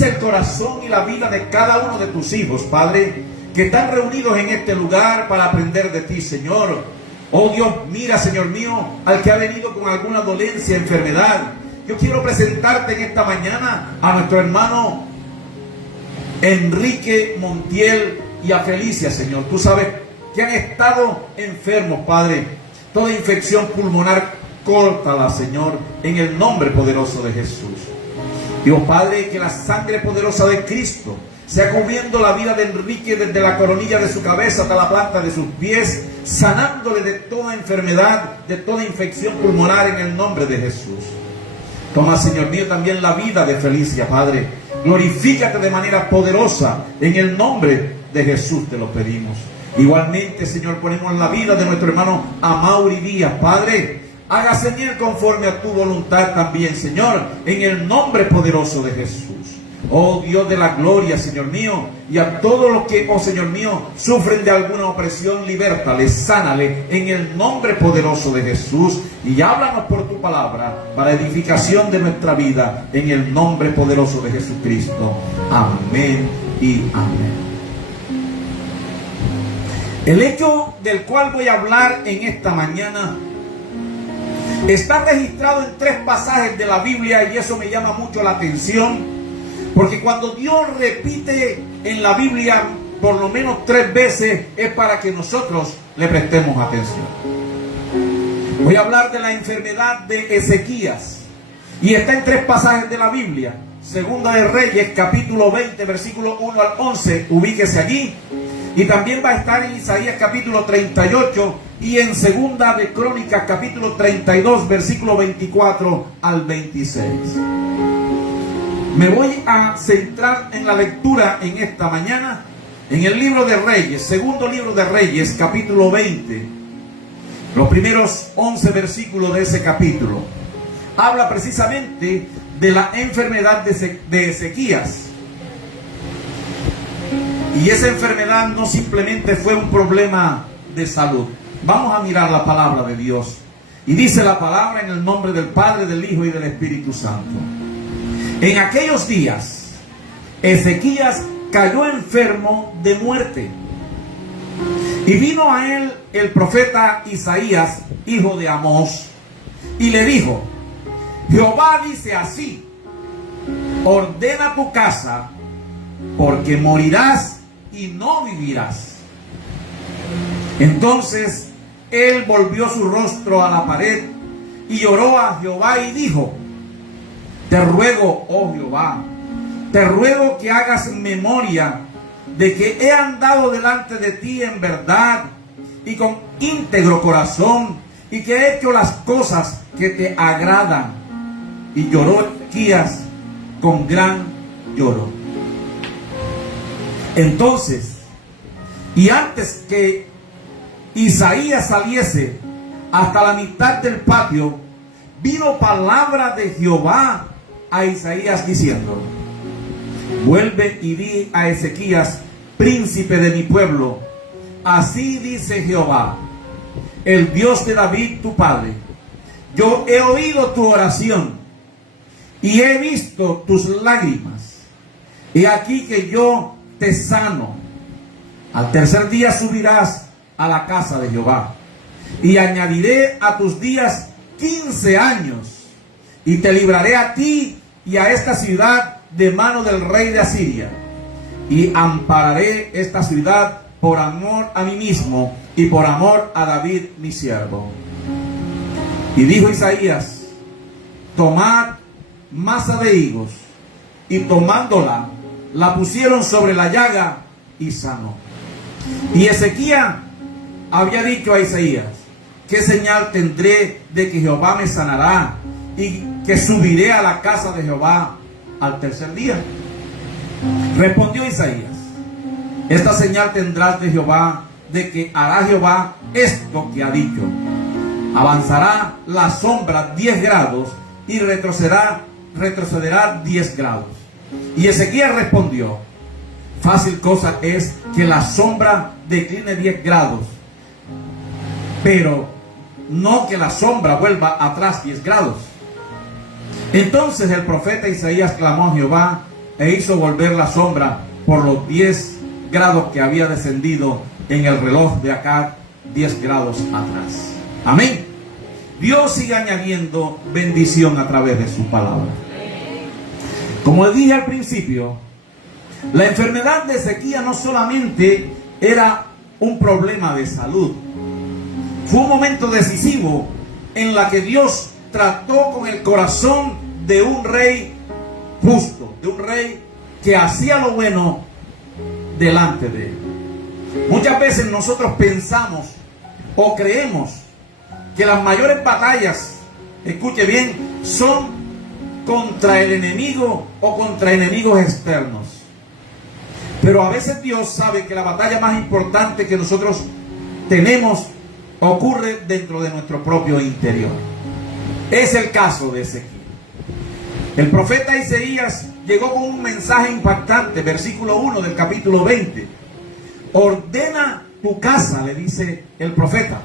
Bendice el corazón y la vida de cada uno de tus hijos, Padre, que están reunidos en este lugar para aprender de ti, Señor. Oh Dios, mira, Señor mío, al que ha venido con alguna dolencia, enfermedad. Yo quiero presentarte en esta mañana a nuestro hermano Enrique Montiel y a Felicia, Señor. Tú sabes que han estado enfermos, Padre. Toda infección pulmonar, córtala, Señor, en el nombre poderoso de Jesús. Dios Padre, que la sangre poderosa de Cristo sea cubriendo la vida de Enrique desde la coronilla de su cabeza hasta la planta de sus pies, sanándole de toda enfermedad, de toda infección pulmonar en el nombre de Jesús. Toma, Señor mío, también la vida de Felicia, Padre. Glorifícate de manera poderosa. En el nombre de Jesús te lo pedimos. Igualmente, Señor, ponemos la vida de nuestro hermano Amaury Díaz, Padre. Hágase en él conforme a tu voluntad también, Señor, en el nombre poderoso de Jesús. Oh Dios de la gloria, Señor mío, y a todos los que, oh Señor mío, sufren de alguna opresión, libértale, sánale en el nombre poderoso de Jesús, y háblanos por tu palabra para edificación de nuestra vida en el nombre poderoso de Jesucristo. Amén y amén. El hecho del cual voy a hablar en esta mañana está registrado en 3 pasajes de la Biblia, y eso me llama mucho la atención. Porque cuando Dios repite en la Biblia por lo menos 3 veces, es para que nosotros le prestemos atención. Voy a hablar de la enfermedad de Ezequías, y está en 3 pasajes de la Biblia. Segunda de Reyes, capítulo 20, versículo 1 al 11, ubíquese allí. Y también va a estar en Isaías capítulo 38 y en Segunda de Crónicas capítulo 32, versículo 24 al 26. Me voy a centrar en la lectura en esta mañana en el libro de Reyes, segundo libro de Reyes, capítulo 20. Los primeros 11 versículos de ese capítulo habla precisamente de la enfermedad de Ezequías. Y esa enfermedad no simplemente fue un problema de salud. Vamos a mirar la palabra de Dios. Y dice la palabra en el nombre del Padre, del Hijo y del Espíritu Santo. En aquellos días, Ezequías cayó enfermo de muerte. Y vino a él el profeta Isaías, hijo de Amós, y le dijo: Jehová dice así: ordena tu casa, porque morirás y no vivirás. Entonces él volvió su rostro a la pared y oró a Jehová y dijo: te ruego, oh Jehová, te ruego que hagas memoria de que he andado delante de ti en verdad y con íntegro corazón, y que he hecho las cosas que te agradan. Y lloró Ezequías con gran lloro. Entonces, y antes que Isaías saliese hasta la mitad del patio, vino palabra de Jehová a Isaías diciendo: vuelve y di a Ezequías, príncipe de mi pueblo, así dice Jehová, el Dios de David tu padre: yo he oído tu oración y he visto tus lágrimas. He aquí que yo te sano. Al tercer día subirás a la casa de Jehová, y añadiré a tus días 15 años, y te libraré a ti y a esta ciudad de mano del rey de Asiria, y ampararé esta ciudad por amor a mí mismo y por amor a David mi siervo. Y dijo Isaías: tomad masa de higos, y tomándola, la pusieron sobre la llaga y sanó. Y Ezequías había dicho a Isaías: ¿qué señal tendré de que Jehová me sanará y que subiré a la casa de Jehová al tercer día? Respondió Isaías: esta señal tendrás de Jehová, de que hará Jehová esto que ha dicho: avanzará la sombra 10 grados y retrocederá 10 grados. Y Ezequías respondió: fácil cosa es que la sombra decline 10 grados, pero no que la sombra vuelva atrás 10 grados. Entonces el profeta Isaías clamó a Jehová e hizo volver la sombra por los 10 grados que había descendido en el reloj de Acab 10 grados atrás. Amén. Dios sigue añadiendo bendición a través de su palabra. Como dije al principio, la enfermedad de Ezequías no solamente era un problema de salud, fue un momento decisivo en la que Dios trató con el corazón de un rey justo, de un rey que hacía lo bueno delante de él. Muchas veces nosotros pensamos o creemos que las mayores batallas, escuche bien, son contra el enemigo o contra enemigos externos. Pero a veces Dios sabe que la batalla más importante que nosotros tenemos ocurre dentro de nuestro propio interior. Es el caso de Ezequiel. El profeta Isaías llegó con un mensaje impactante, versículo 1 del capítulo 20. Ordena tu casa, le dice el profeta.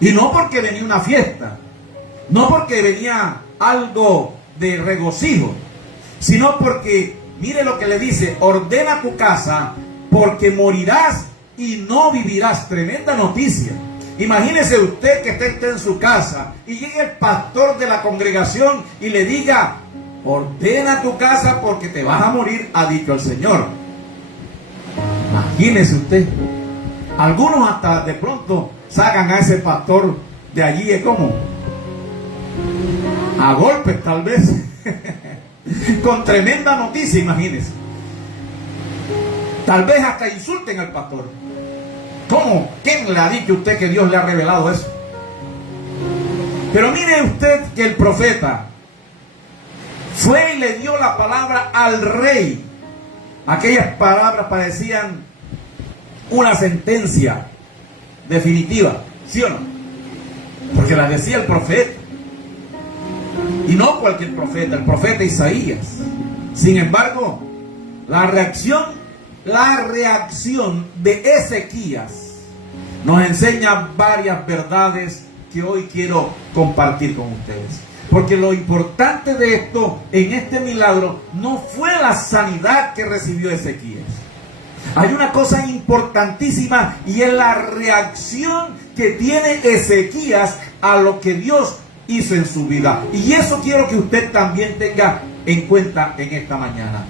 Y no porque venía una fiesta, no porque venía algo de regocijo, sino porque, mire lo que le dice, ordena tu casa porque morirás y no vivirás. Tremenda noticia. Imagínese usted que esté en su casa y llegue el pastor de la congregación y le diga, ordena tu casa porque te vas a morir, ha dicho el Señor. Imagínese usted. Algunos hasta de pronto sacan a ese pastor de allí, es como a golpes tal vez, con tremenda noticia, imagínese. Tal vez hasta insulten al pastor. ¿Cómo? ¿Quién le ha dicho a usted que Dios le ha revelado eso? Pero mire usted que el profeta fue y le dio la palabra al rey. Aquellas palabras parecían una sentencia definitiva, ¿sí o no? Porque la decía el profeta. Y no cualquier profeta, el profeta Isaías. Sin embargo, la reacción de Ezequías nos enseña varias verdades que hoy quiero compartir con ustedes. Porque lo importante de esto, en este milagro, no fue la sanidad que recibió Ezequías. Hay una cosa importantísima y es la reacción que tiene Ezequías a lo que Dios hizo en su vida. Y eso quiero que usted también tenga en cuenta en esta mañana.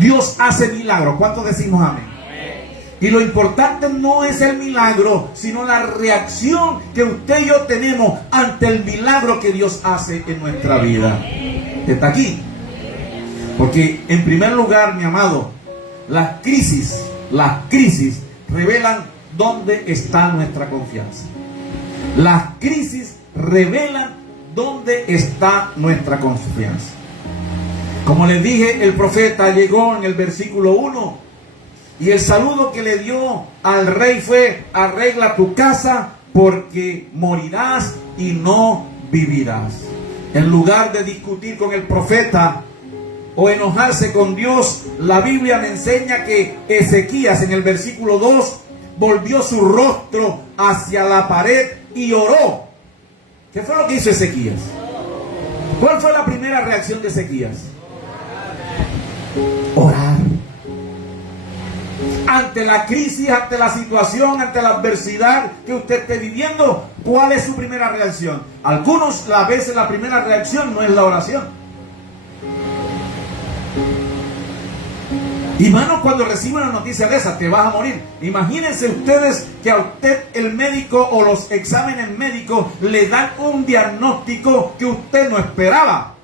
Dios hace milagros. ¿Cuántos decimos amén? Y lo importante no es el milagro, sino la reacción que usted y yo tenemos ante el milagro que Dios hace en nuestra vida. ¿Está aquí? Porque en primer lugar, mi amado, las crisis revelan dónde está nuestra confianza. Las crisis revelan dónde está nuestra confianza. Como les dije, el profeta llegó en el versículo 1 y el saludo que le dio al rey fue: arregla tu casa porque morirás y no vivirás. En lugar de discutir con el profeta o enojarse con Dios, la Biblia me enseña que Ezequías en el versículo 2 volvió su rostro hacia la pared y oró. ¿Qué fue lo que hizo Ezequías? ¿Cuál fue la primera reacción de Ezequías? Orar. Ante la crisis, ante la situación, ante la adversidad que usted esté viviendo, ¿cuál es su primera reacción? Algunos a veces la primera reacción no es la oración. Y hermanos, cuando recibe una noticia de esa, te vas a morir. Imagínense ustedes que a usted el médico o los exámenes médicos le dan un diagnóstico que usted no esperaba.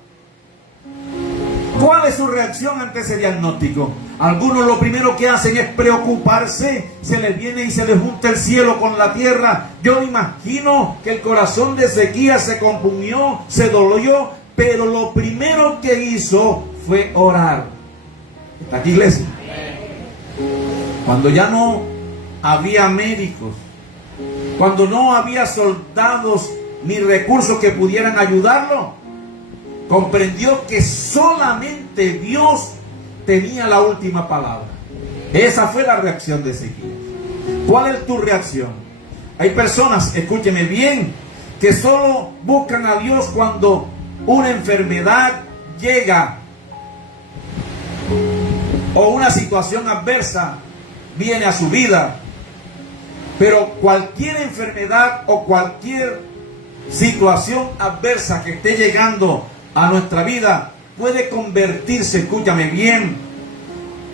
¿Cuál es su reacción ante ese diagnóstico? Algunos lo primero que hacen es preocuparse, se les viene y se les junta el cielo con la tierra. Yo me imagino que el corazón de Ezequías se compungió, se dolió, pero lo primero que hizo fue orar. ¿Está aquí, iglesia? Cuando ya no había médicos, cuando no había soldados ni recursos que pudieran ayudarlo, comprendió que solamente Dios tenía la última palabra. Esa fue la reacción de Ezequías. ¿Cuál es tu reacción? Hay personas, escúcheme bien, que solo buscan a Dios cuando una enfermedad llega. o una situación adversa viene a su vida. Pero cualquier enfermedad o cualquier situación adversa que esté llegando a nuestra vida puede convertirse, escúchame bien,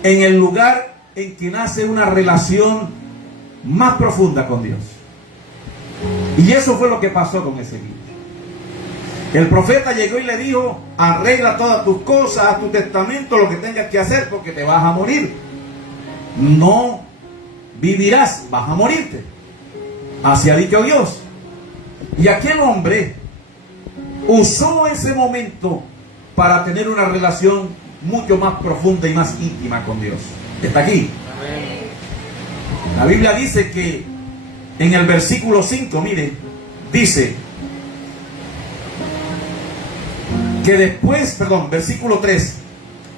en el lugar en que nace una relación más profunda con Dios. Y eso fue lo que pasó con Ezequías. El profeta llegó y le dijo: arregla todas tus cosas, haz tu testamento, lo que tengas que hacer, porque te vas a morir. No vivirás, vas a morirte. Así ha dicho Dios. Y aquel hombre usó ese momento para tener una relación mucho más profunda y más íntima con Dios. ¿Está aquí? La Biblia dice que en el versículo 5, mire, dice que después, versículo 3,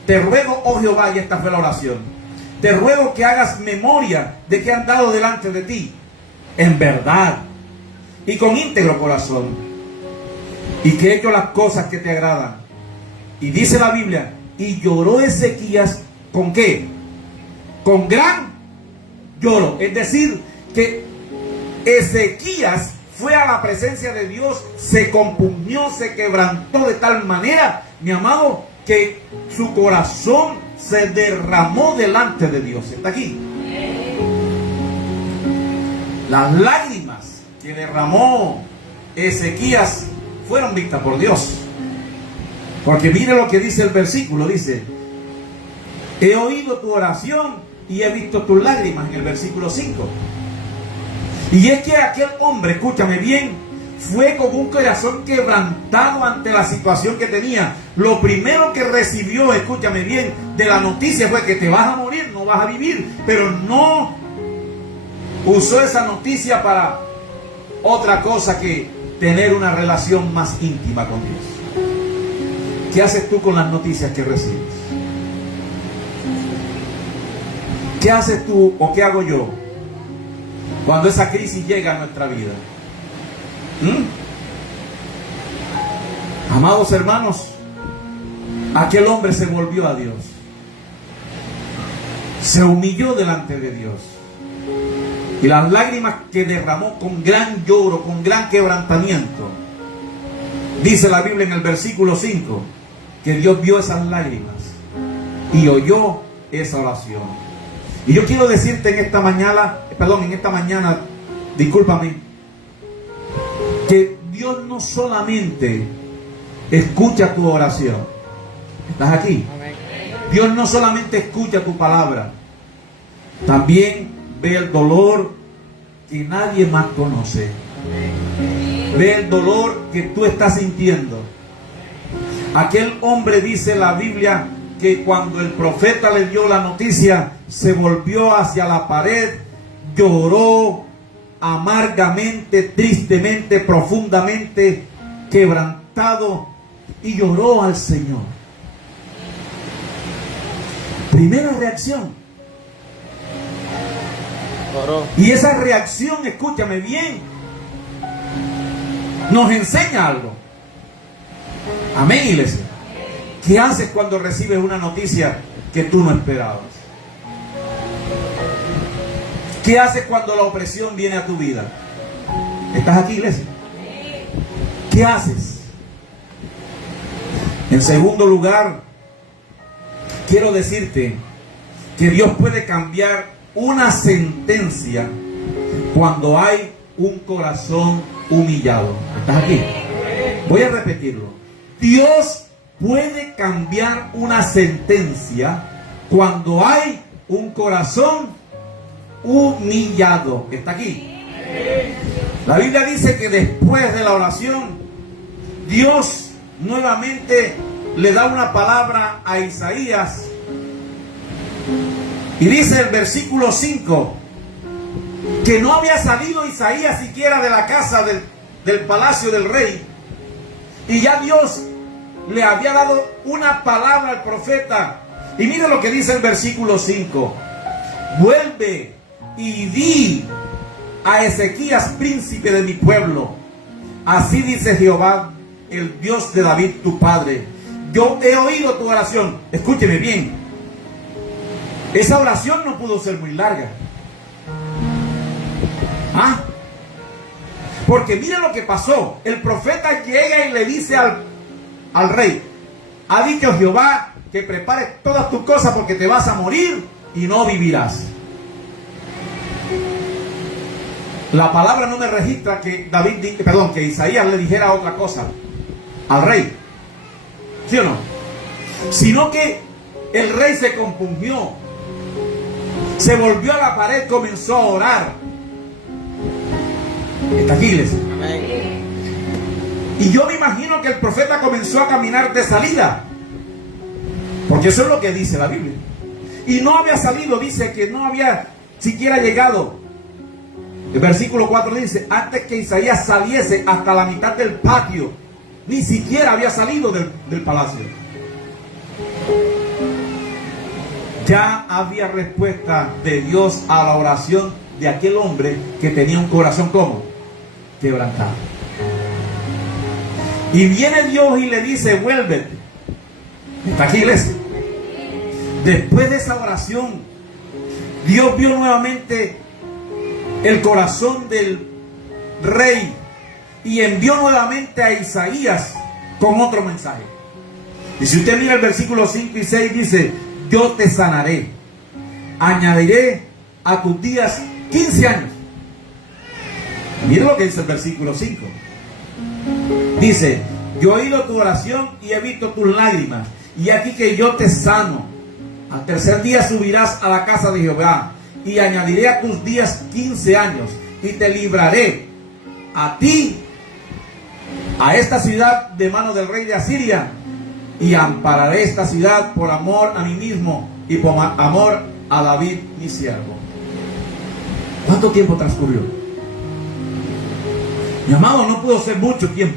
te ruego, oh Jehová, y esta fue la oración, te ruego que hagas memoria de que han dado delante de ti en verdad y con íntegro corazón, y que he hecho las cosas que te agradan. Y dice la Biblia, y lloró Ezequías, ¿con qué? Con gran lloro. Es decir, que Ezequías fue a la presencia de Dios, se compungió, se quebrantó de tal manera, mi amado, que su corazón se derramó delante de Dios. ¿Está aquí? Las lágrimas que derramó Ezequías fueron vistas por Dios. Porque mire lo que dice el versículo, dice: he oído tu oración y he visto tus lágrimas, en el versículo 5. Y es que aquel hombre, escúchame bien, fue con un corazón quebrantado ante la situación que tenía. Lo primero que recibió, escúchame bien, de la noticia fue que te vas a morir, no vas a vivir. Pero no usó esa noticia para otra cosa que tener una relación más íntima con Dios. ¿Qué haces tú con las noticias que recibes? ¿Qué haces tú o qué hago yo cuando esa crisis llega a nuestra vida? Amados hermanos, aquel hombre se volvió a Dios, se humilló delante de Dios, y las lágrimas que derramó con gran lloro, con gran quebrantamiento, dice la Biblia en el versículo 5, que Dios vio esas lágrimas y oyó esa oración. Y yo quiero decirte en esta mañana, discúlpame, que Dios no solamente escucha tu oración. ¿Estás aquí? Dios no solamente escucha tu palabra, también ve el dolor que nadie más conoce. Ve el dolor que tú estás sintiendo. Aquel hombre, dice la Biblia, que cuando el profeta le dio la noticia, se volvió hacia la pared, lloró amargamente, tristemente, profundamente, quebrantado, y lloró al Señor. Primera reacción. Y esa reacción, escúchame bien, nos enseña algo. Amén, iglesia. ¿Qué haces cuando recibes una noticia que tú no esperabas? ¿Qué haces cuando la opresión viene a tu vida? ¿Estás aquí, iglesia? ¿Qué haces? En segundo lugar, quiero decirte que Dios puede cambiar una sentencia cuando hay un corazón humillado. ¿Estás aquí? Voy a repetirlo. Dios puede cambiar una sentencia cuando hay un corazón humillado. ¿Está aquí? La Biblia dice que después de la oración, Dios nuevamente le da una palabra a Isaías. Y dice el versículo 5 que no había salido Isaías siquiera de la casa del palacio del rey, y ya Dios le había dado una palabra al profeta. Y mira lo que dice el versículo 5: vuelve y di a Ezequías, príncipe de mi pueblo, así dice Jehová, el Dios de David tu padre, yo he oído tu oración. Escúcheme bien. Esa oración no pudo ser muy larga. ¿Ah? Porque mire lo que pasó. El profeta llega y le dice al rey: ha dicho Jehová que prepares todas tus cosas porque te vas a morir y no vivirás. La palabra no me registra que que Isaías le dijera otra cosa al rey, ¿sí o no? Sino que el rey se compungió, se volvió a la pared, comenzó a orar. ¿Está aquí, iglesia? Y yo me imagino que el profeta comenzó a caminar de salida, porque eso es lo que dice la Biblia. Y no había salido, dice que no había siquiera llegado. El versículo 4 dice: antes que Isaías saliese hasta la mitad del patio, ni siquiera había salido del palacio. Ya había respuesta de Dios a la oración de aquel hombre que tenía un corazón como quebrantado. Y viene Dios y le dice: vuélvete. ¿Está aquí, iglesia? Después de esa oración, Dios vio nuevamente el corazón del rey y envió nuevamente a Isaías con otro mensaje. Y si usted mira el versículo 5 y 6, dice: yo te sanaré, añadiré a tus días 15 años. Mira lo que dice el versículo 5. Dice: yo he oído tu oración y he visto tus lágrimas, y aquí que yo te sano. Al tercer día subirás a la casa de Jehová, y añadiré a tus días 15 años, y te libraré a ti, a esta ciudad, de mano del rey de Asiria, y ampararé esta ciudad por amor a mí mismo y por amor a David mi siervo. ¿Cuánto tiempo transcurrió? Mi amado, no pudo ser mucho tiempo.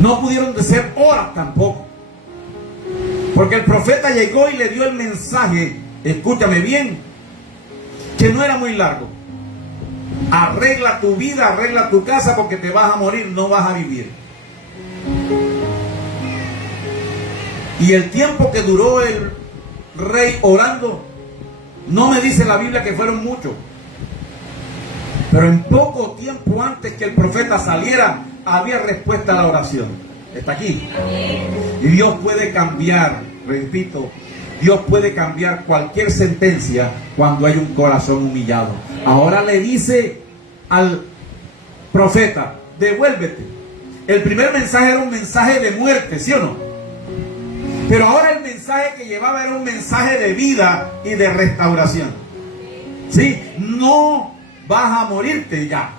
No pudieron de ser horas tampoco, porque el profeta llegó y le dio el mensaje, escúchame bien, que no era muy largo. Arregla tu vida, arregla tu casa, porque te vas a morir, no vas a vivir. Y el tiempo que duró el rey orando, no me dice la Biblia que fueron muchos, pero en poco tiempo antes que el profeta saliera, había respuesta a la oración. ¿Está aquí? Y Dios puede cambiar, repito, Dios puede cambiar cualquier sentencia cuando hay un corazón humillado. Ahora le dice al profeta: devuélvete. El primer mensaje era un mensaje de muerte, ¿sí o no? Pero ahora el mensaje que llevaba era un mensaje de vida y de restauración. ¿Sí? No vas a morirte ya,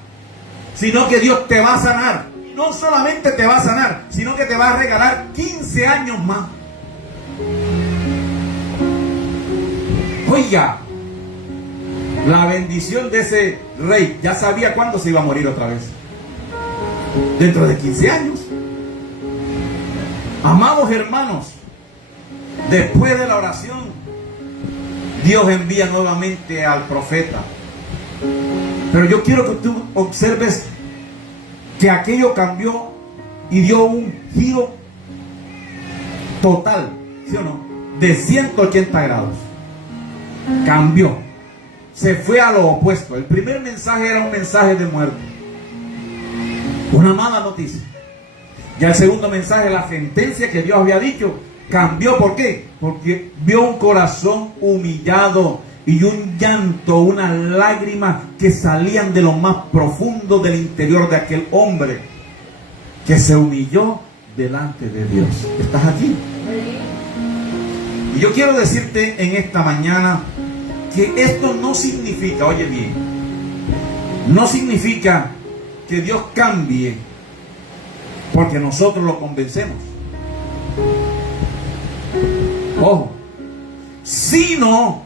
sino que Dios te va a sanar. No solamente te va a sanar, sino que te va a regalar 15 años más. Oiga, la bendición de ese rey, ya sabía cuándo se iba a morir otra vez. Dentro de 15 años. Amados hermanos, después de la oración, Dios envía nuevamente al profeta. Pero yo quiero que tú observes que aquello cambió y dio un giro total, ¿sí o no? De 180 grados. Cambió. Se fue a lo opuesto. El primer mensaje era un mensaje de muerte, una mala noticia. Ya el segundo mensaje, la sentencia que Dios había dicho, cambió. ¿Por qué? Porque vio un corazón humillado y un llanto, unas lágrimas que salían de lo más profundo del interior de aquel hombre que se humilló delante de Dios. ¿Estás aquí? Y yo quiero decirte en esta mañana que esto no significa, oye bien, no significa que Dios cambie porque nosotros lo convencemos. Ojo, sino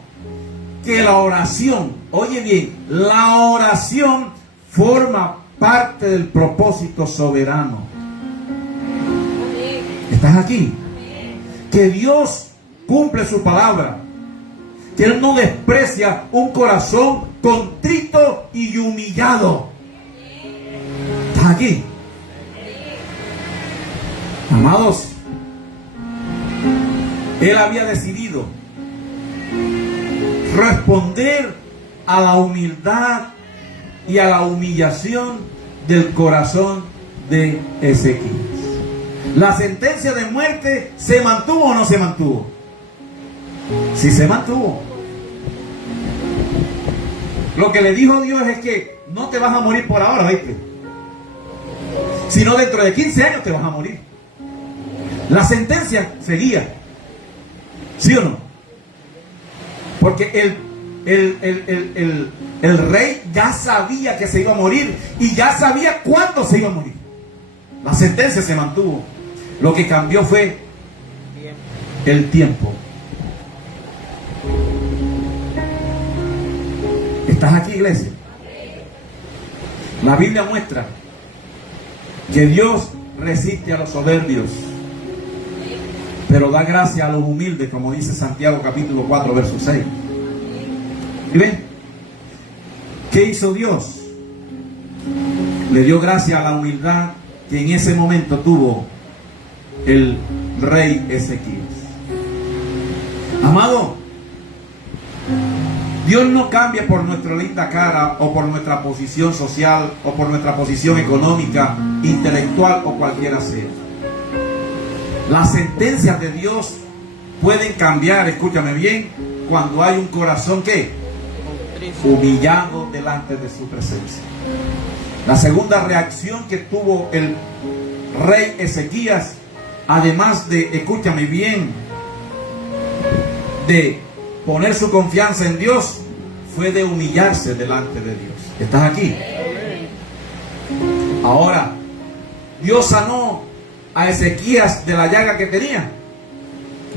que la oración, oye bien, la oración forma parte del propósito soberano. ¿Estás aquí? Que Dios cumple su palabra, que Él no desprecia un corazón contrito y humillado. ¿Estás aquí? Amados, Él había decidido responder a la humildad y a la humillación del corazón de Ezequías. La sentencia de muerte ¿se mantuvo o no se mantuvo? Sí se mantuvo. Lo que le dijo Dios es que no te vas a morir por ahora, ¿viste? Sino dentro de 15 años te vas a morir. La sentencia seguía. ¿Sí o no? Porque el rey ya sabía que se iba a morir y ya sabía cuándo se iba a morir. La sentencia se mantuvo. Lo que cambió fue el tiempo. ¿Estás aquí, iglesia? La Biblia muestra que Dios resiste a los soberbios, pero da gracia a los humildes, como dice Santiago capítulo 4, verso 6. ¿Y ven? ¿Qué hizo Dios? Le dio gracia a la humildad que en ese momento tuvo el rey Ezequías. Amado, Dios no cambia por nuestra linda cara o por nuestra posición social o por nuestra posición económica, intelectual o cualquiera sea. Las sentencias de Dios pueden cambiar, escúchame bien, cuando hay un corazón que humillado delante de su presencia. La segunda reacción que tuvo el rey Ezequías, además de, escúchame bien, de poner su confianza en Dios, fue de humillarse delante de Dios. ¿Estás aquí? Ahora, Dios sanó a Ezequías de la llaga que tenía,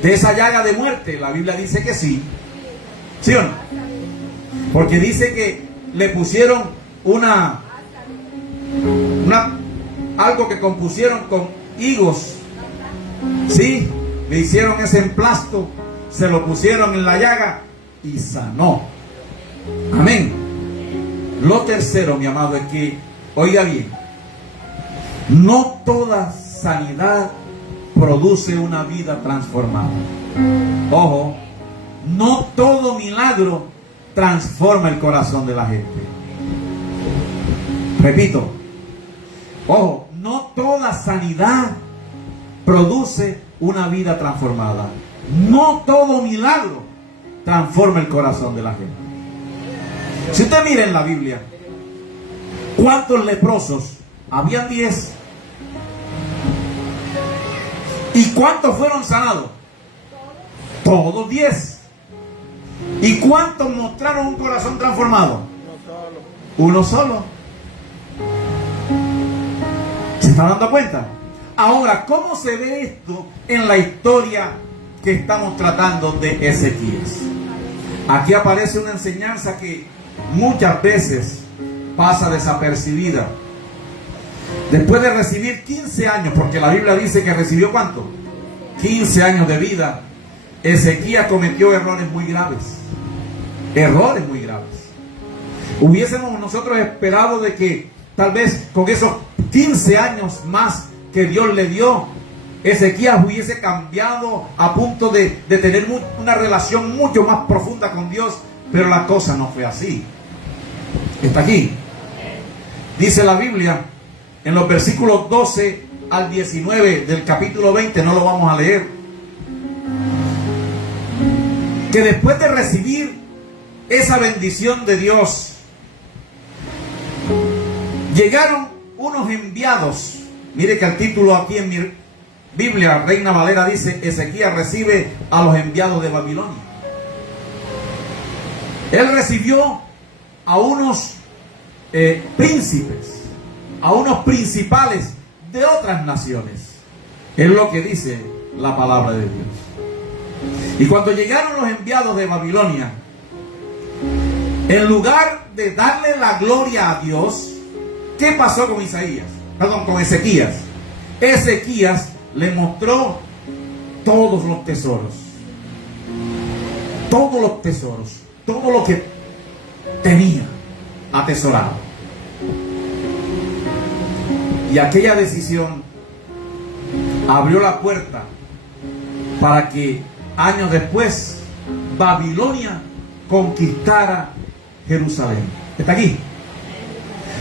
de esa llaga de muerte. La Biblia dice que sí. ¿Sí o no? Porque dice que le pusieron algo que compusieron con higos. Sí, le hicieron ese emplasto, se lo pusieron en la llaga y sanó. Amén. Lo tercero, mi amado, es que, oiga bien, no toda sanidad produce una vida transformada. Ojo, no todo milagro transforma el corazón de la gente. Repito, ojo, no toda sanidad produce una vida transformada. No todo milagro transforma el corazón de la gente. Si usted mira en la Biblia, ¿cuántos leprosos? Habían 10. ¿Y cuántos fueron sanados? Todos 10. ¿Y cuántos mostraron un corazón transformado? Uno solo. ¿Se está dando cuenta? Ahora, ¿cómo se ve esto en la historia que estamos tratando de Ezequías? Aquí aparece una enseñanza que muchas veces pasa desapercibida. Después de recibir 15 años, porque la Biblia dice que recibió ¿cuánto? 15 años de vida. Ezequías cometió errores muy graves. Errores muy graves. Hubiésemos nosotros esperado de que tal vez con esos 15 años más que Dios le dio, Ezequías hubiese cambiado a punto de tener una relación mucho más profunda con Dios, pero la cosa no fue así. Está aquí. Dice la Biblia en los versículos 12 al 19 del capítulo 20, no lo vamos a leer, que después de recibir esa bendición de Dios, llegaron unos enviados. Mire que el título aquí en mi Biblia, Reina Valera, dice: Ezequías recibe a los enviados de Babilonia. Él recibió a unos príncipes, a unos principales de otras naciones. Es lo que dice la palabra de Dios. Y cuando llegaron los enviados de Babilonia, en lugar de darle la gloria a Dios, ¿qué pasó con con Ezequías? Ezequías le mostró todos los tesoros. Todos los tesoros. Todo lo que tenía atesorado. Y aquella decisión abrió la puerta para que años después Babilonia conquistara Jerusalén. ¿Está aquí?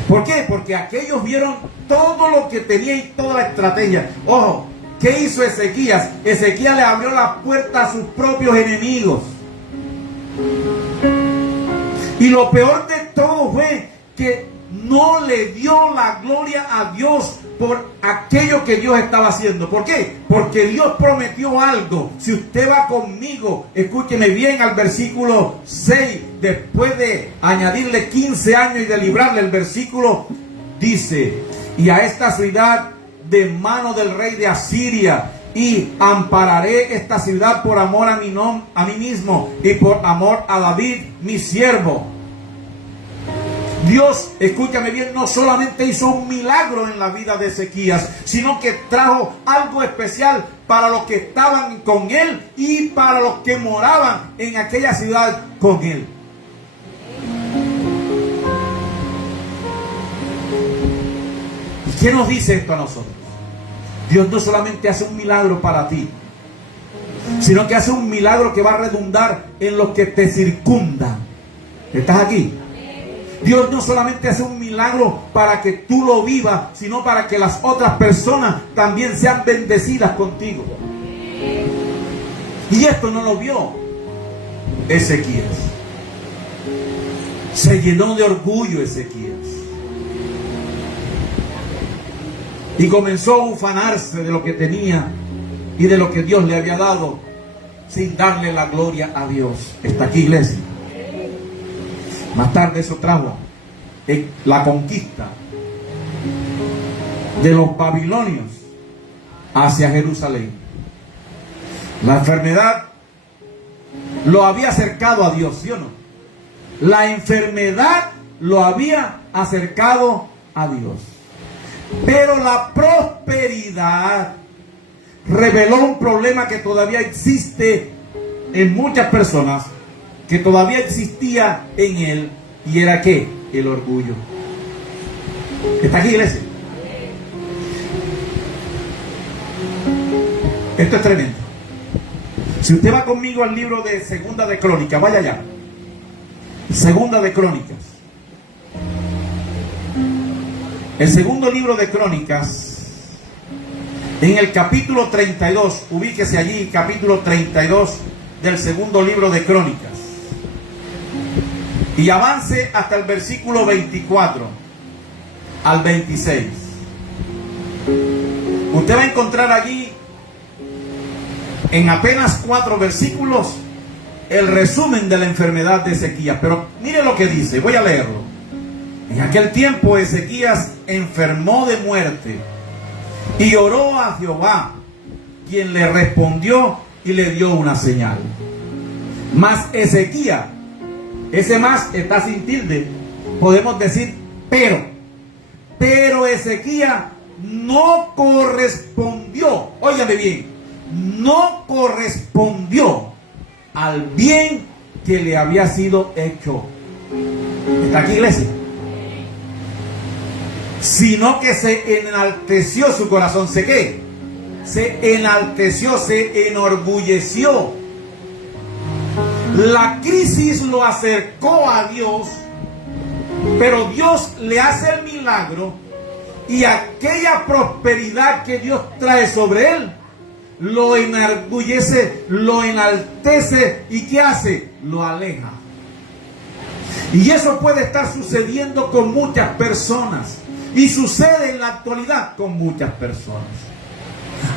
¿Por qué? Porque aquellos vieron todo lo que tenía y toda la estrategia. Ojo, ¿qué hizo Ezequías? Ezequías le abrió la puerta a sus propios enemigos. Y lo peor de todo fue que no le dio la gloria a Dios por aquello que Dios estaba haciendo. ¿Por qué? Porque Dios prometió algo. Si usted va conmigo, escúcheme bien al versículo 6, después de añadirle 15 años y de librarle, el versículo dice: y a esta ciudad de mano del rey de Asiria, y ampararé esta ciudad por amor a mí mismo y por amor a David mi siervo. Dios, escúchame bien, no solamente hizo un milagro en la vida de Ezequías, sino que trajo algo especial para los que estaban con él y para los que moraban en aquella ciudad con él. ¿Y qué nos dice esto a nosotros? Dios no solamente hace un milagro para ti, sino que hace un milagro que va a redundar en los que te circundan. ¿Estás aquí? Dios no solamente hace un milagro para que tú lo vivas, sino para que las otras personas también sean bendecidas contigo. Y esto no lo vio Ezequías. Se llenó de orgullo Ezequías. Y comenzó a ufanarse de lo que tenía y de lo que Dios le había dado, sin darle la gloria a Dios. ¿Está aquí, iglesia? Más tarde eso trajo la conquista de los babilonios hacia Jerusalén. La enfermedad lo había acercado a Dios, ¿sí o no? La enfermedad lo había acercado a Dios. Pero la prosperidad reveló un problema que todavía existe en muchas personas, que todavía existía en él, y era ¿qué? El orgullo. ¿Está aquí, iglesia? Esto es tremendo. Si usted va conmigo al libro de Segunda de Crónicas, vaya allá. Segunda de Crónicas. El segundo libro de Crónicas, en el capítulo 32, ubíquese allí, capítulo 32 del segundo libro de Crónicas. Y avance hasta el versículo 24 al 26. Usted va a encontrar allí, en apenas 4 versículos, el resumen de la enfermedad de Ezequías. Pero mire lo que dice, voy a leerlo. En aquel tiempo Ezequías enfermó de muerte y oró a Jehová, quien le respondió y le dio una señal. Mas Ezequías, ese más está sin tilde, podemos decir pero Ezequías no correspondió, óigame bien, no correspondió al bien que le había sido hecho. ¿Está aquí, iglesia? Sino que se enalteció su corazón. ¿Se qué? Se enalteció, se enorgulleció. La crisis lo acercó a Dios, pero Dios le hace el milagro, y aquella prosperidad que Dios trae sobre él lo enorgullece, lo enaltece, y ¿qué hace? Lo aleja. Y eso puede estar sucediendo con muchas personas, y sucede en la actualidad con muchas personas.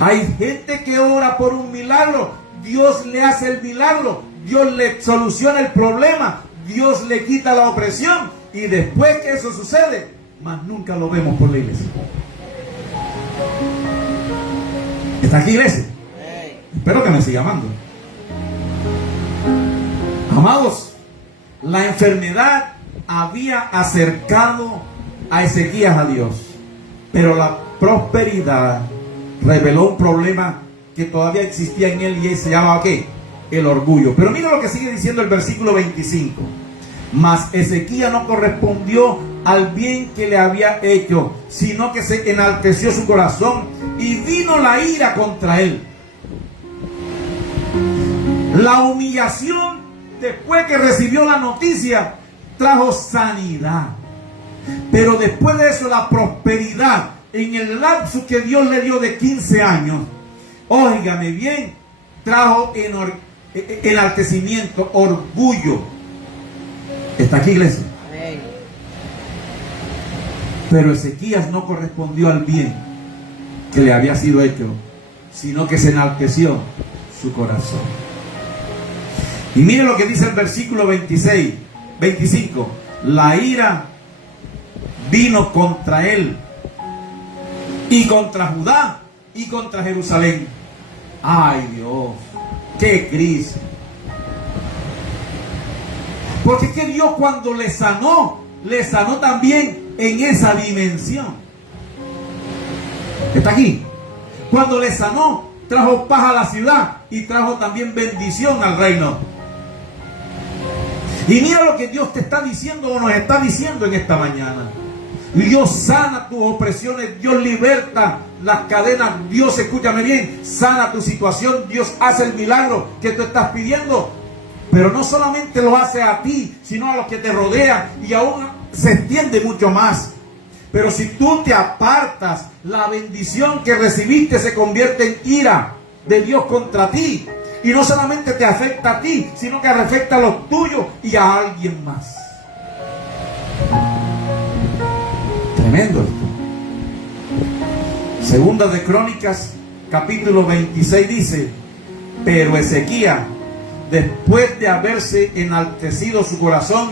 Hay gente que ora por un milagro, Dios le hace el milagro, Dios le soluciona el problema, Dios le quita la opresión, y después que eso sucede, más nunca lo vemos por la iglesia. ¿Está aquí, iglesia? Espero que me siga amando. Amados, la enfermedad había acercado a Ezequías a Dios, pero la prosperidad reveló un problema que todavía existía en él, y se llamaba ¿qué? El orgullo. Pero mira lo que sigue diciendo el versículo 25. Mas Ezequías no correspondió al bien que le había hecho, sino que se enalteció su corazón, y vino la ira contra él. La humillación, después que recibió la noticia, trajo sanidad. Pero después de eso, la prosperidad, en el lapso que Dios le dio de 15 años, óigame bien, trajo enaltecimiento, orgullo. ¿Está aquí, iglesia? Pero Ezequías no correspondió al bien que le había sido hecho, sino que se enalteció su corazón. Y mire lo que dice el versículo 25. La ira vino contra él, y contra Judá, y contra Jerusalén. Ay, Dios, qué crisis. Porque es que Dios, cuando le sanó también en esa dimensión. ¿Está aquí? Cuando le sanó, trajo paz a la ciudad y trajo también bendición al reino. Y mira lo que Dios te está diciendo, o nos está diciendo en esta mañana. Dios sana tus opresiones, Dios liberta las cadenas, Dios, escúchame bien, sana tu situación, Dios hace el milagro que tú estás pidiendo. Pero no solamente lo hace a ti, sino a los que te rodean, y aún se extiende mucho más. Pero si tú te apartas, la bendición que recibiste se convierte en ira de Dios contra ti. Y no solamente te afecta a ti, sino que afecta a los tuyos y a alguien más. Tremendo esto. Segunda de Crónicas, capítulo 26 dice: pero Ezequías, después de haberse enaltecido su corazón,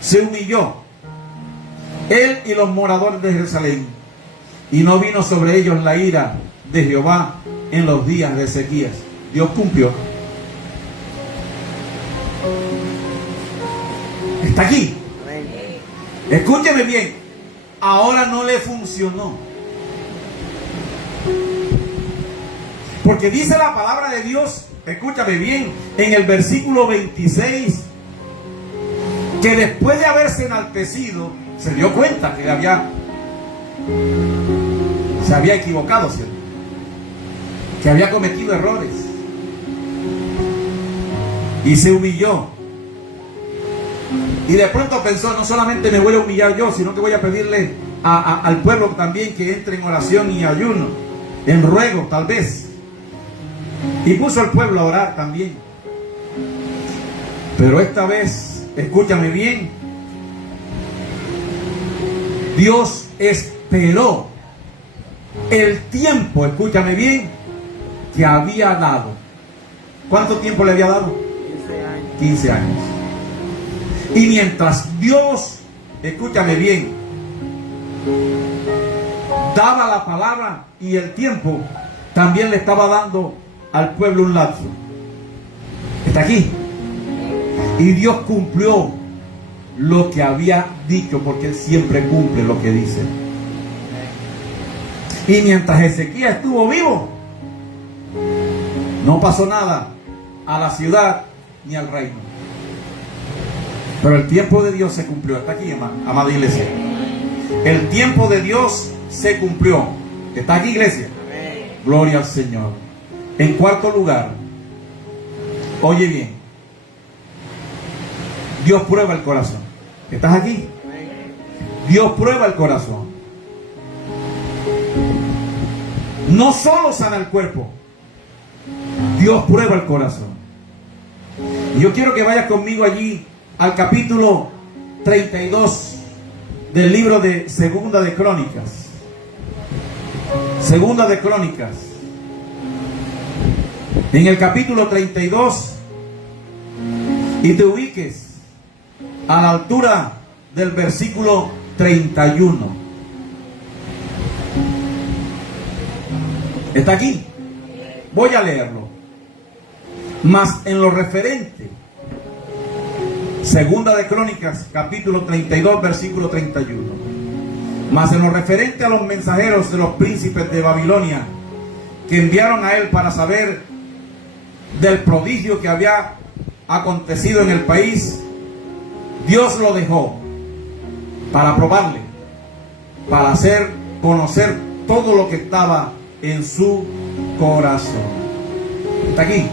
se humilló, él y los moradores de Jerusalén, y no vino sobre ellos la ira de Jehová en los días de Ezequías. Dios cumplió. Está aquí. Escúcheme bien. Ahora no le funcionó. Porque dice la palabra de Dios, escúchame bien, en el versículo 26, que después de haberse enaltecido, se dio cuenta que se había equivocado, ¿cierto? Que había cometido errores. Y se humilló. Y de pronto pensó: no solamente me voy a humillar yo, sino que voy a pedirle al pueblo también que entre en oración y ayuno, en ruego tal vez. Y puso al pueblo a orar también. Pero esta vez, escúchame bien, Dios esperó el tiempo, escúchame bien, que había dado. ¿Cuánto tiempo le había dado? 15 años. Y mientras Dios, escúchame bien, daba la palabra y el tiempo, también le estaba dando al pueblo un lapso. ¿Está aquí? Y Dios cumplió lo que había dicho, porque Él siempre cumple lo que dice. Y mientras Ezequías estuvo vivo, no pasó nada a la ciudad ni al reino. Pero el tiempo de Dios se cumplió. Está aquí, amada iglesia. El tiempo de Dios se cumplió. ¿Está aquí, iglesia? Gloria al Señor. En cuarto lugar, oye bien, Dios prueba el corazón. ¿Estás aquí? Dios prueba el corazón. No solo sana el cuerpo, Dios prueba el corazón. Y yo quiero que vayas conmigo allí al capítulo 32 del libro de Segunda de Crónicas. Segunda de Crónicas. En el capítulo 32, y te ubiques a la altura del versículo 31. ¿Está aquí? Voy a leerlo. Mas en lo referente, Segunda de Crónicas, capítulo 32, versículo 31. Mas en lo referente a los mensajeros de los príncipes de Babilonia, que enviaron a él para saber del prodigio que había acontecido en el país, Dios lo dejó para probarle, para hacer conocer todo lo que estaba en su corazón. ¿Está aquí?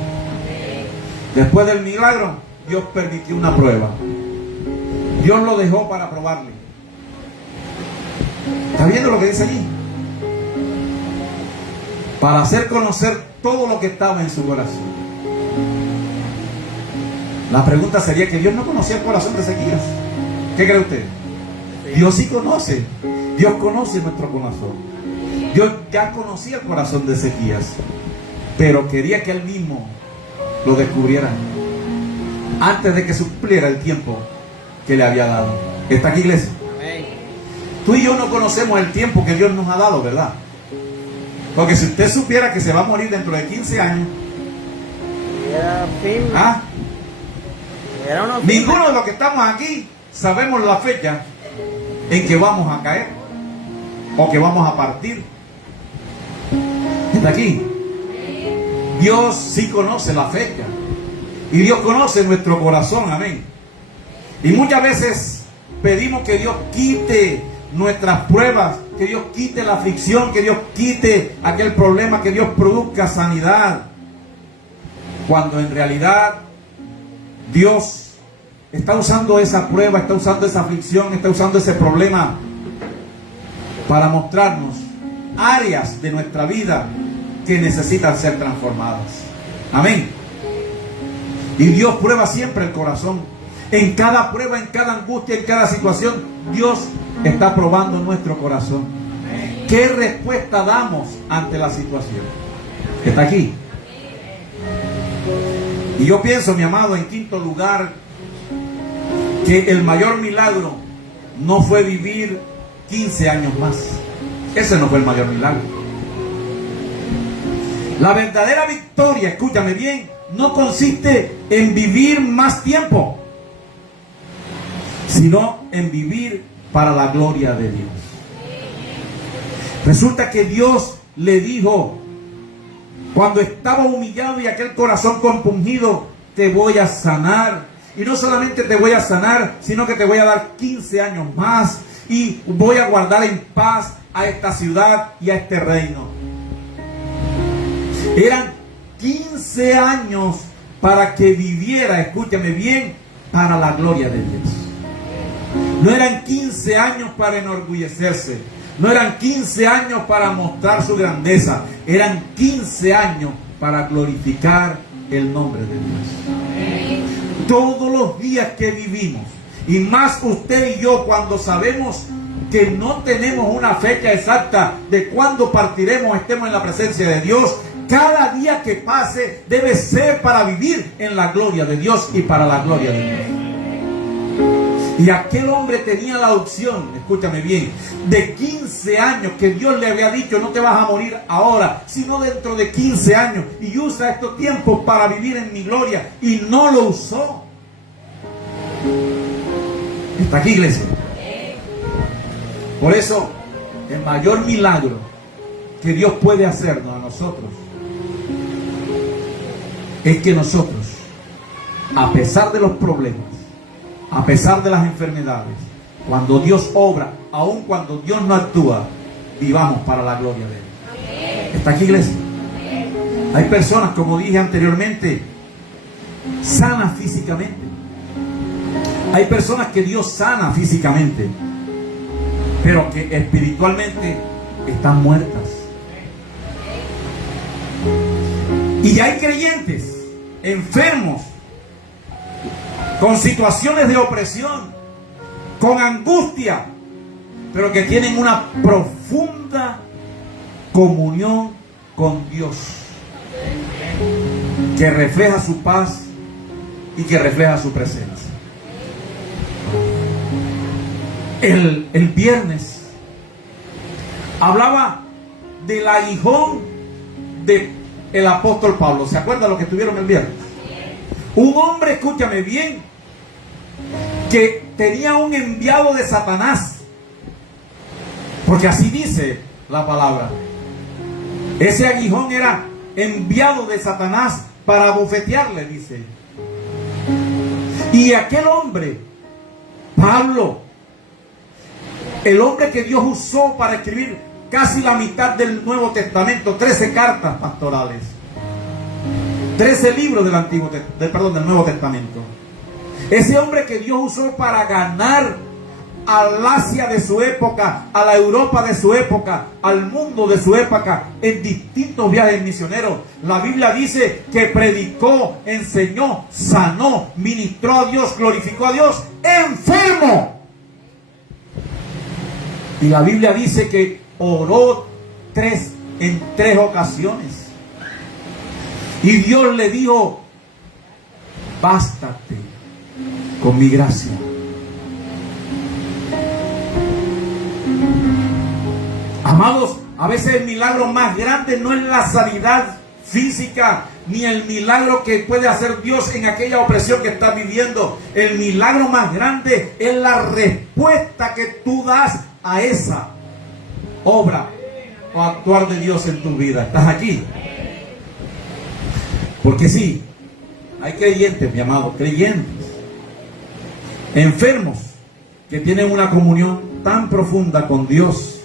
Después del milagro, Dios permitió una prueba. Dios lo dejó para probarle. ¿Está viendo lo que dice allí? Para hacer conocer todo lo que estaba en su corazón. La pregunta sería que Dios no conocía el corazón de Ezequías. ¿Qué cree usted? Dios sí conoce. Dios conoce nuestro corazón. Dios ya conocía el corazón de Ezequías, pero quería que él mismo lo descubriera antes de que supliera el tiempo que le había dado. ¿Está aquí, iglesia? Tú y yo no conocemos el tiempo que Dios nos ha dado, ¿verdad? Porque si usted supiera que se va a morir dentro de 15 años, ¿ah? Ninguno de los que estamos aquí sabemos la fecha en que vamos a caer o que vamos a partir. ¿Está aquí? Dios sí conoce la fecha y Dios conoce nuestro corazón, amén. Y muchas veces pedimos que Dios quite nuestras pruebas, que Dios quite la aflicción, que Dios quite aquel problema, que Dios produzca sanidad, cuando en realidad Dios está usando esa prueba, está usando esa aflicción, está usando ese problema para mostrarnos áreas de nuestra vida que necesitan ser transformadas. Amén. Y Dios prueba siempre el corazón. En cada prueba, en cada angustia, en cada situación, Dios está probando nuestro corazón. ¿Qué respuesta damos ante la situación? Está aquí. Y yo pienso, mi amado, en quinto lugar, que el mayor milagro no fue vivir 15 años más. Ese no fue el mayor milagro. La verdadera victoria, escúchame bien, no consiste en vivir más tiempo, sino en vivir para la gloria de Dios. Resulta que Dios le dijo, cuando estaba humillado y aquel corazón compungido, te voy a sanar. Y no solamente te voy a sanar, sino que te voy a dar 15 años más y voy a guardar en paz a esta ciudad y a este reino. Eran 15 años para que viviera, escúchame bien, para la gloria de Dios. No eran 15 años para enorgullecerse. No eran 15 años para mostrar su grandeza. Eran 15 años para glorificar el nombre de Dios. Todos los días que vivimos, y más usted y yo, cuando sabemos que no tenemos una fecha exacta de cuándo partiremos, estemos en la presencia de Dios, cada día que pase debe ser para vivir en la gloria de Dios y para la gloria de Dios. Y aquel hombre tenía la opción, escúchame bien, de 15 años que Dios le había dicho, no te vas a morir ahora, sino dentro de 15 años. Y usa estos tiempos para vivir en mi gloria. Y no lo usó. ¿Está aquí, iglesia? Por eso, el mayor milagro que Dios puede hacernos a nosotros es que nosotros, a pesar de los problemas, a pesar de las enfermedades, cuando Dios obra, aun cuando Dios no actúa, vivamos para la gloria de Él. ¿Está aquí, iglesia? Hay personas, como dije anteriormente, sanas físicamente. Hay personas que Dios sana físicamente, pero que espiritualmente están muertas. Y hay creyentes enfermos, con situaciones de opresión, con angustia, pero que tienen una profunda comunión con Dios, que refleja su paz y que refleja su presencia. El viernes hablaba del aguijón del apóstol Pablo. ¿Se acuerdan lo que tuvieron el viernes? Un hombre, escúchame bien, que tenía un enviado de Satanás, porque así dice la palabra. Ese aguijón era enviado de Satanás para bofetearle, dice. Y aquel hombre, Pablo, el hombre que Dios usó para escribir casi la mitad del Nuevo Testamento, 13 cartas pastorales, 13 libros del Nuevo Testamento. Ese hombre que Dios usó para ganar al Asia de su época, a la Europa de su época, al mundo de su época, en distintos viajes misioneros. La Biblia dice que predicó, enseñó, sanó, ministró a Dios, glorificó a Dios, enfermo. Y la Biblia dice que oró en tres ocasiones. Y Dios le dijo: bástate con mi gracia. Amados, a veces el milagro más grande no es la sanidad física, ni el milagro que puede hacer Dios en aquella opresión que estás viviendo. El milagro más grande es la respuesta que tú das a esa obra o actuar de Dios en tu vida. ¿Estás aquí? Porque sí, hay creyentes, mi amado, creyentes, enfermos, que tienen una comunión tan profunda con Dios,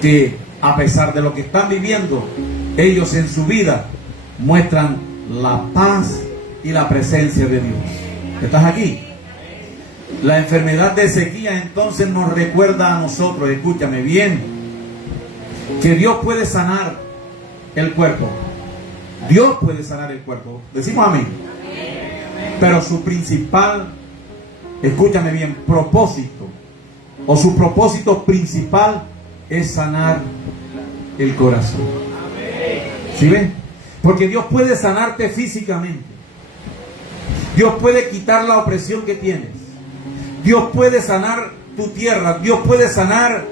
que a pesar de lo que están viviendo, ellos en su vida muestran la paz y la presencia de Dios. ¿Estás aquí? La enfermedad de sequía entonces nos recuerda a nosotros, escúchame bien, que Dios puede sanar el cuerpo. Dios puede sanar el cuerpo. Decimos amén. Pero su principal, escúchame bien, propósito, o su propósito principal es sanar el corazón. ¿Sí ven? Porque Dios puede sanarte físicamente. Dios puede quitar la opresión que tienes. Dios puede sanar tu tierra. Dios puede sanar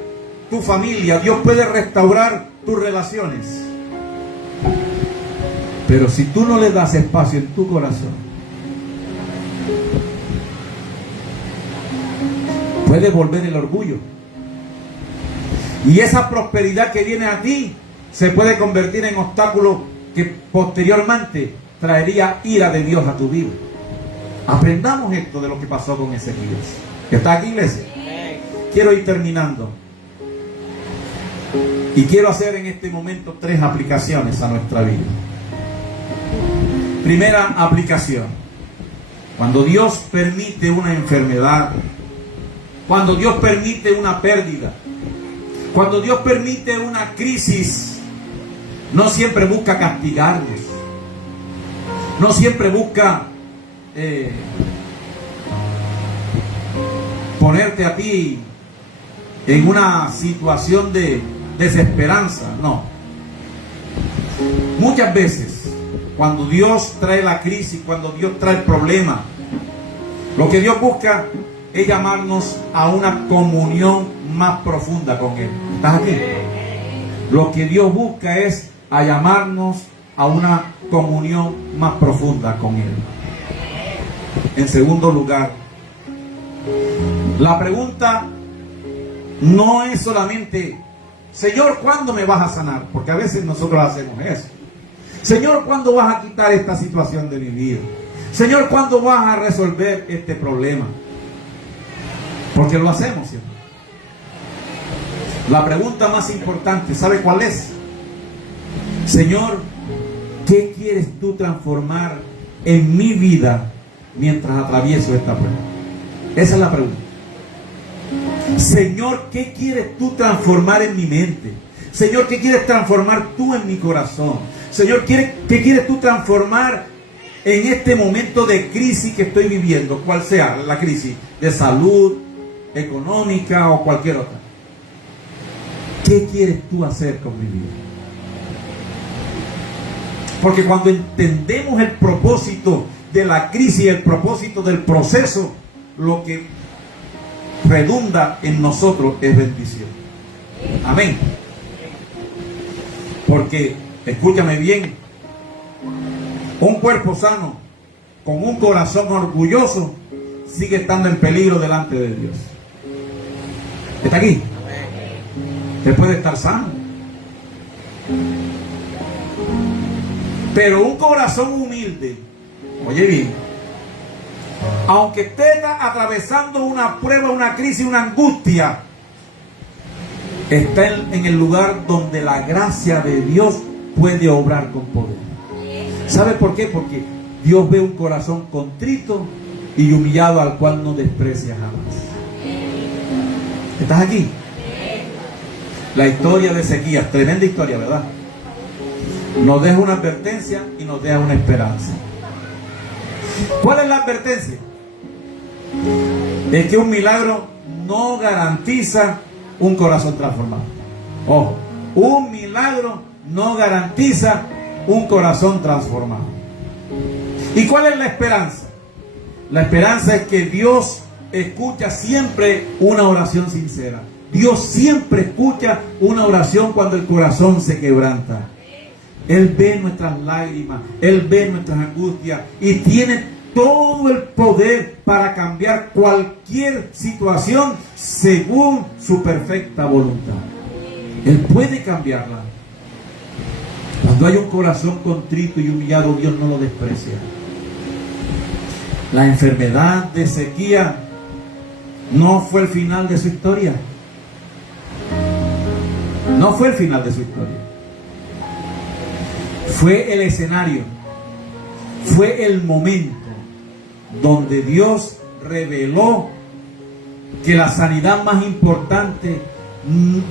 tu familia. Dios puede restaurar tus relaciones. Pero si tú no le das espacio en tu corazón, puede volver el orgullo. Y esa prosperidad que viene a ti se puede convertir en obstáculo que posteriormente traería ira de Dios a tu vida. Aprendamos esto de lo que pasó con Ezequías. ¿Está aquí, iglesia? Quiero ir terminando. Y quiero hacer en este momento 3 aplicaciones a nuestra vida. Primera aplicación: cuando Dios permite una enfermedad, cuando Dios permite una pérdida, cuando Dios permite una crisis, no siempre busca castigarnos, no siempre busca ponerte a ti en una situación de desesperanza. No. Muchas veces, cuando Dios trae la crisis, cuando Dios trae el problema, lo que Dios busca es llamarnos a una comunión más profunda con Él. ¿Estás aquí? Lo que Dios busca es a llamarnos a una comunión más profunda con Él. En segundo lugar, la pregunta no es solamente: Señor, ¿cuándo me vas a sanar? Porque a veces nosotros hacemos eso. Señor, ¿cuándo vas a quitar esta situación de mi vida? Señor, ¿cuándo vas a resolver este problema? Porque lo hacemos siempre. La pregunta más importante, ¿sabe cuál es? Señor, ¿qué quieres tú transformar en mi vida mientras atravieso esta prueba? Esa es la pregunta. Señor, ¿qué quieres tú transformar en mi mente? Señor, ¿qué quieres transformar tú en mi corazón? Señor, ¿qué quieres tú transformar en este momento de crisis que estoy viviendo? Cual sea la crisis, de salud, económica o cualquier otra. ¿Qué quieres tú hacer con mi vida? Porque cuando entendemos el propósito de la crisis, el propósito del proceso, lo que redunda en nosotros es bendición. Amén. Porque, escúchame bien, un cuerpo sano con un corazón orgulloso sigue estando en peligro delante de Dios. ¿Está aquí? Usted puede estar sano, pero un corazón humilde, oye bien, aunque esté atravesando una prueba, una crisis, una angustia, está en el lugar donde la gracia de Dios puede obrar con poder. ¿Sabe por qué? Porque Dios ve un corazón contrito y humillado al cual no desprecia jamás. ¿Estás aquí? La historia de Ezequías, tremenda historia, ¿verdad? Nos deja una advertencia y nos deja una esperanza. ¿Cuál es la advertencia? Es que un milagro no garantiza un corazón transformado. Ojo, un milagro no garantiza un corazón transformado. ¿Y cuál es la esperanza? La esperanza es que Dios escucha siempre una oración sincera. Dios siempre escucha una oración cuando el corazón se quebranta. Él ve nuestras lágrimas, Él ve nuestras angustias y tiene todo el poder para cambiar cualquier situación según su perfecta voluntad. Él puede cambiarla. Cuando hay un corazón contrito y humillado, Dios no lo desprecia. La enfermedad de Ezequías no fue el final de su historia. No fue el final de su historia. Fue el escenario. Fue el momento donde Dios reveló que la sanidad más importante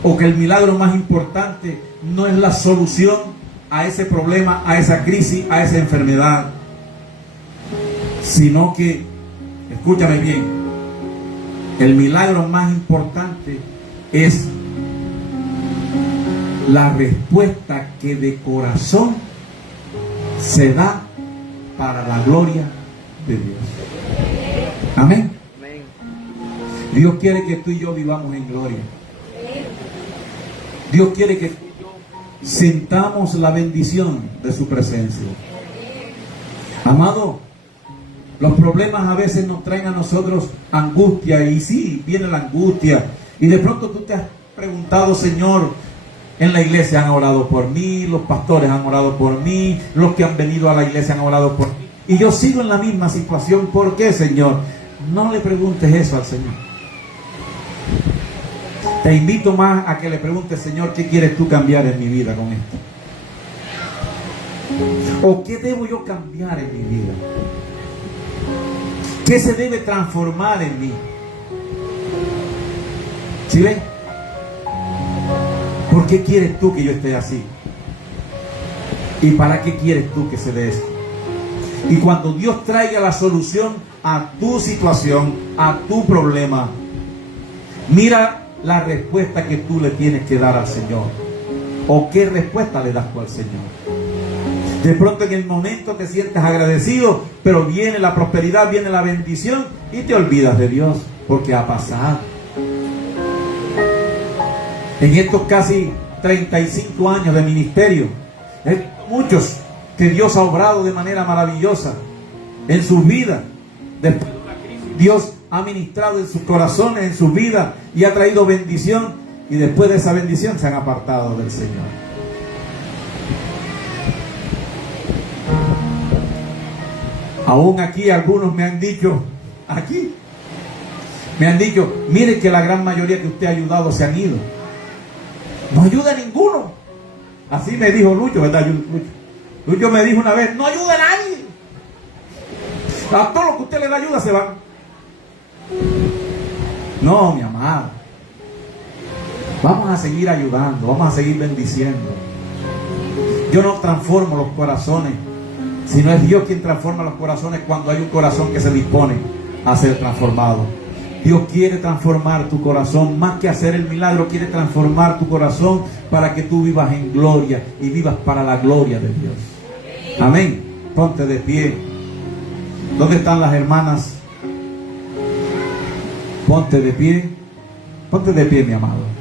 o que el milagro más importante no es la solución a ese problema, a esa crisis, a esa enfermedad, sino que, escúchame bien, el milagro más importante es la respuesta que de corazón se da para la gloria de Dios. Amén. Dios quiere que tú y yo vivamos en gloria. Dios quiere que tú y yo sintamos la bendición de su presencia. Amado, los problemas a veces nos traen a nosotros angustia, y sí, viene la angustia, y de pronto tú te has preguntado: Señor, en la iglesia han orado por mí, los pastores han orado por mí, los que han venido a la iglesia han orado por mí, y yo sigo en la misma situación. ¿Por qué, Señor? No le preguntes eso al Señor. Te invito más a que le preguntes: Señor, ¿qué quieres tú cambiar en mi vida con esto? ¿O qué debo yo cambiar en mi vida? ¿Qué se debe transformar en mí? ¿Sí ven? ¿Por qué quieres tú que yo esté así? ¿Y para qué quieres tú que se dé esto? Y cuando Dios traiga la solución a tu situación, a tu problema, mira la respuesta que tú le tienes que dar al Señor. ¿O qué respuesta le das tú al Señor? De pronto en el momento te sientes agradecido, pero viene la prosperidad, viene la bendición y te olvidas de Dios, porque ha pasado. En estos casi 35 años de ministerio, muchos que Dios ha obrado de manera maravillosa en sus vidas. Después de una crisis, Dios ha ministrado en sus corazones, en sus vidas, y ha traído bendición, y después de esa bendición se han apartado del Señor. Aún aquí algunos me han dicho, mire que la gran mayoría que usted ha ayudado se han ido. No ayuda a ninguno. Así me dijo Lucho, ¿verdad? Lucho me dijo una vez: no ayuda a nadie. A todo lo que usted le da ayuda se van. No, mi amado. Vamos a seguir ayudando, vamos a seguir bendiciendo. Yo no transformo los corazones, sino es Dios quien transforma los corazones cuando hay un corazón que se dispone a ser transformado. Dios quiere transformar tu corazón, más que hacer el milagro, quiere transformar tu corazón para que tú vivas en gloria y vivas para la gloria de Dios. Amén. Ponte de pie. ¿Dónde están las hermanas? Ponte de pie. Ponte de pie, mi amado.